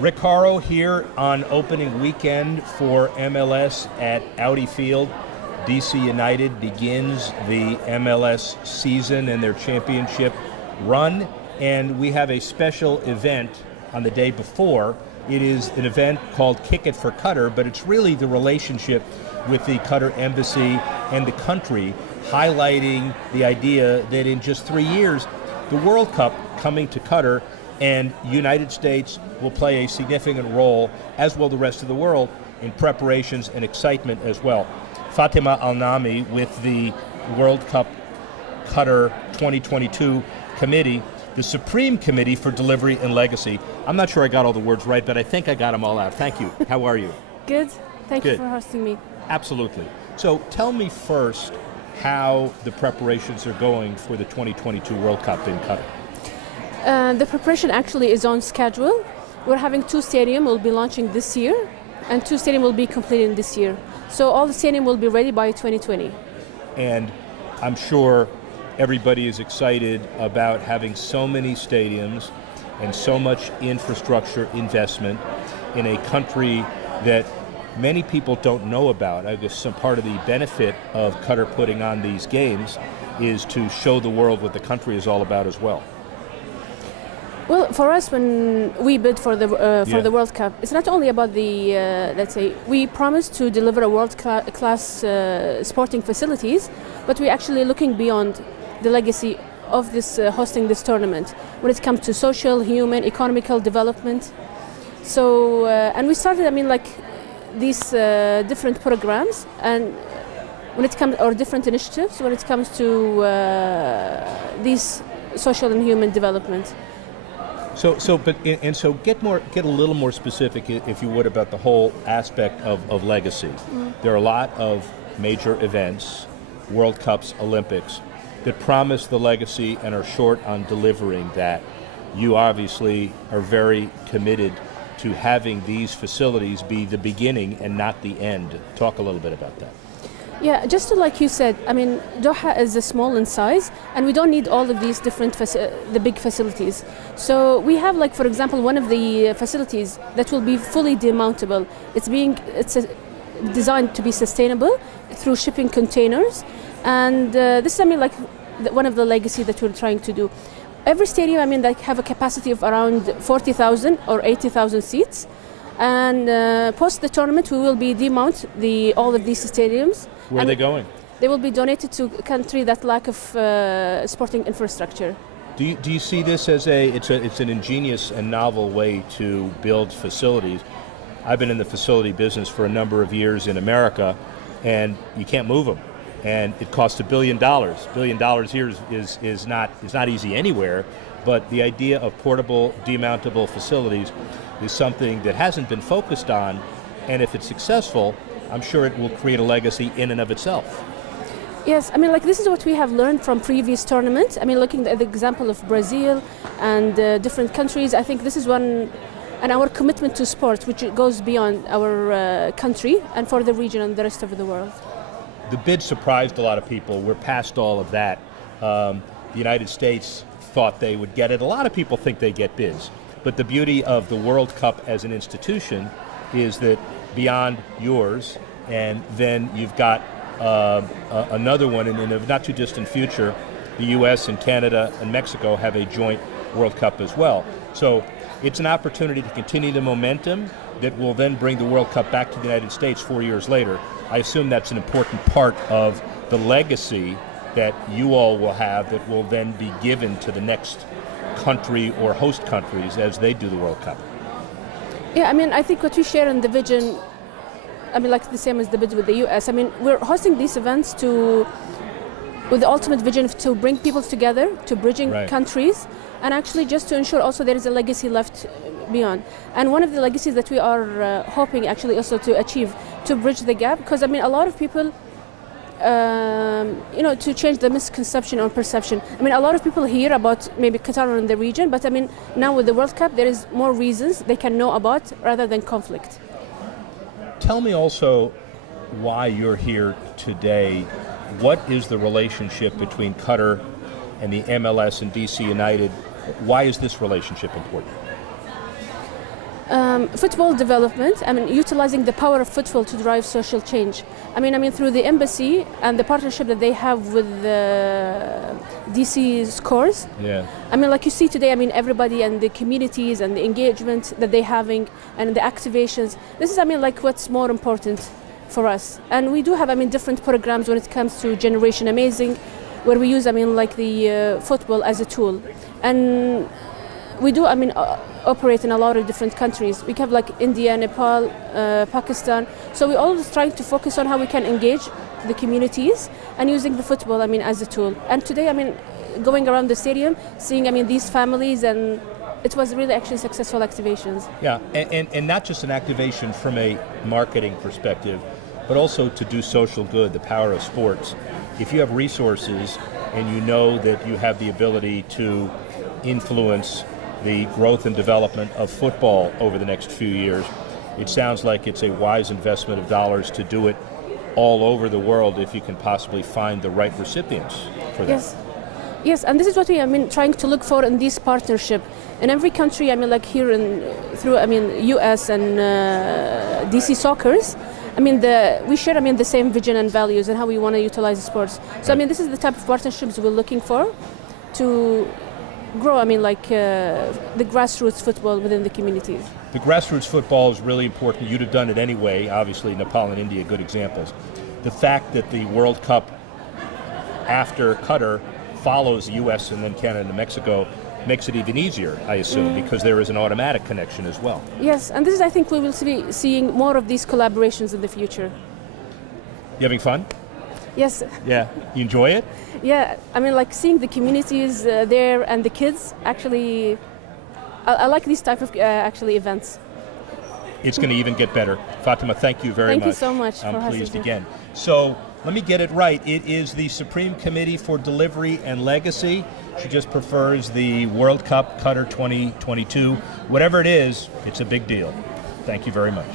Rick Horrow here on opening weekend for MLS at Audi Field. DC United begins the MLS season and their championship run, and we have a special event on the day before. It is an event called Kick It for Qatar, but it's really the relationship with the Qatar embassy and the country, highlighting the idea that in just 3 years, the World Cup coming to Qatar, and United States will play a significant role, as will the rest of the world, in preparations and excitement as well. Fatma Al-Nuaimi with the World Cup Qatar 2022 committee, the Supreme Committee for Delivery and Legacy. I'm not sure I got all the words right, but I think I got them all out. Thank you. How are you? Good. Thank you for hosting me. Absolutely. So tell me first how the preparations are going for the 2022 World Cup in Qatar. The preparation actually is on schedule. We're having 2 stadiums will be launching this year, and 2 stadiums will be completed this year. So all the stadiums will be ready by 2020. And I'm sure everybody is excited about having so many stadiums and so much infrastructure investment in a country that many people don't know about. I guess some part of the benefit of Qatar putting on these games is to show the world what the country is all about as well. Well, for us, when we bid for the World Cup, it's not only about the, let's say, we promised to deliver a world-class sporting facilities, but we're actually looking beyond the legacy of this hosting this tournament when it comes to social, human, economical development. So, and we started, these different programs, and when it comes, or different initiatives, when it comes to these social and human development. So get a little more specific, if you would, about the whole aspect of legacy. There are a lot of major events, World Cups, Olympics, that promise the legacy and are short on delivering that. You obviously are very committed to having these facilities be the beginning and not the end. Talk a little bit about that. Yeah, just like you said, Doha is small in size, and we don't need all of these different the big facilities. So we have, for example, one of the facilities that will be fully demountable. It's designed to be sustainable through shipping containers, and this is one of the legacy that we're trying to do. Every stadium, have a capacity of around 40,000 or 80,000 seats, and post the tournament, we will be demount all of these stadiums. Where are they going? They will be donated to a country that lack of sporting infrastructure. Do you see this as it's an ingenious and novel way to build facilities? I've been in the facility business for a number of years in America, and you can't move them. And it costs $1 billion. $1 billion here is not easy anywhere, but the idea of portable, demountable facilities is something that hasn't been focused on, and if it's successful, I'm sure it will create a legacy in and of itself. Yes, this is what we have learned from previous tournaments. Looking at the example of Brazil and different countries, I think this is one, and our commitment to sport, which goes beyond our country and for the region and the rest of the world. The bid surprised a lot of people. We're past all of that. The United States thought they would get it. A lot of people think they get bids. But the beauty of the World Cup as an institution is that beyond yours, and then you've got another one, and in a not too distant future, the U.S. and Canada and Mexico have a joint World Cup as well. So it's an opportunity to continue the momentum that will then bring the World Cup back to the United States 4 years later. I assume that's an important part of the legacy that you all will have that will then be given to the next country or host countries as they do the World Cup. Yeah, I think what we share in the vision, the same as the bid with the U.S. We're hosting these events with the ultimate vision to bring people together, to bridging countries, and actually just to ensure also there is a legacy left beyond. And one of the legacies that we are hoping actually also to achieve, to bridge the gap, because a lot of people, to change the misconception or perception. A lot of people hear about maybe Qatar in the region, but now with the World Cup, there is more reasons they can know about rather than conflict. Tell me also why you're here today. What is the relationship between Qatar and the MLS and DC United? Why is this relationship important? Football development. I mean, utilizing the power of football to drive social change. I mean, through the embassy and the partnership that they have with the DC scores. Yeah. I mean, like you see today, I mean, everybody and the communities and the engagement that they're having and the activations. This is, I mean, like what's more important for us. And we do have, I mean, different programs when it comes to Generation Amazing, where we use, I mean, like the football as a tool. And we do, I mean, operate in a lot of different countries. We have like India, Nepal, Pakistan. So we're always trying to focus on how we can engage the communities and using the football, I mean, as a tool. And today, I mean, going around the stadium, seeing, I mean, these families, and it was really actually successful activations. Yeah, and not just an activation from a marketing perspective, but also to do social good, the power of sports. If you have resources and you know that you have the ability to influence the growth and development of football over the next few years, it sounds like it's a wise investment of dollars to do it all over the world if you can possibly find the right recipients for that. Yes, and this is what we, I mean, trying to look for in this partnership. In every country, I mean, like here through, I mean, US and DC Soccers, I mean, we share, I mean, the same vision and values and how we want to utilize sports. So, I mean, this is the type of partnerships we're looking for to grow, I mean, like the grassroots football within the communities. The grassroots football is really important. You'd have done it anyway. Obviously, Nepal and India, good examples. The fact that the World Cup after Qatar follows the U.S. and then Canada and Mexico makes it even easier, I assume, because there is an automatic connection as well. Yes, and this is, I think, we will be seeing more of these collaborations in the future. You having fun? Yes. Yeah. You enjoy it? Yeah, I mean, like seeing the communities there and the kids, actually, I like these type of actually events. It's going to even get better. Fatima, thank you very much. Thank you so much. I'm pleased again. So let me get it right. It is the Supreme Committee for Delivery and Legacy. She just prefers the World Cup Qatar 2022. Whatever it is, it's a big deal. Thank you very much.